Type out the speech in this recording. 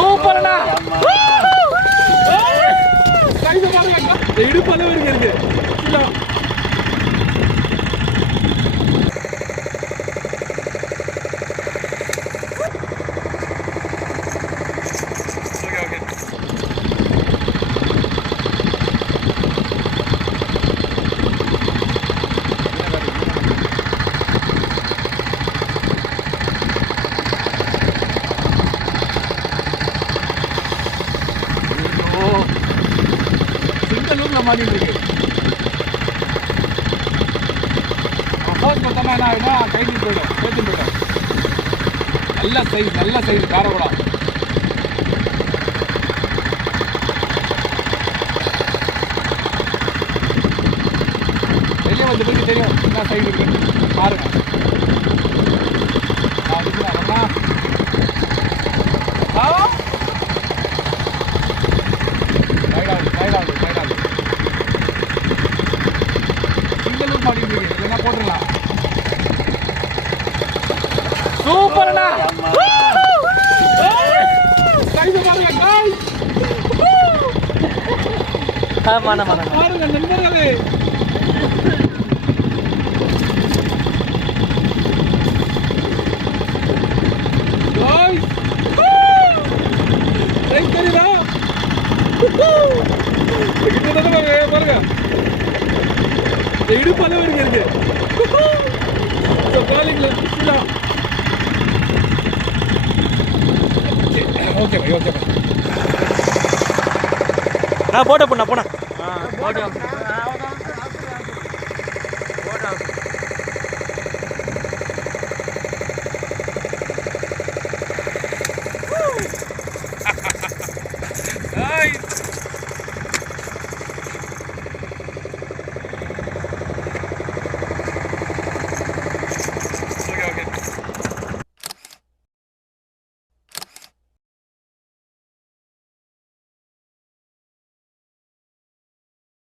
சூப்பர்ண்ணா. கைது பாருங்க, இடுப்பளவு இருக்கு. மாட்டிட்டு இருக்கு. அப்போஸ் பார்த்தோம்னா என்ன ஆகுதுன்னா கைது போயிடும், சேர்த்து போயிடும். நல்ல சைஸ் காரக்குடா. வெளியே வந்து போய் தெரியும் என்ன சைடு இருக்கு பாருங்க. இல்லைன்னா போட்டுடலாம். சூப்பர்ண்ணா. கைது பாருங்க பாருங்க நண்பர்களே. தெரியுதா பாருங்க, இடுப்பளவு இருக்கு. ஓகே போட்டோ போனா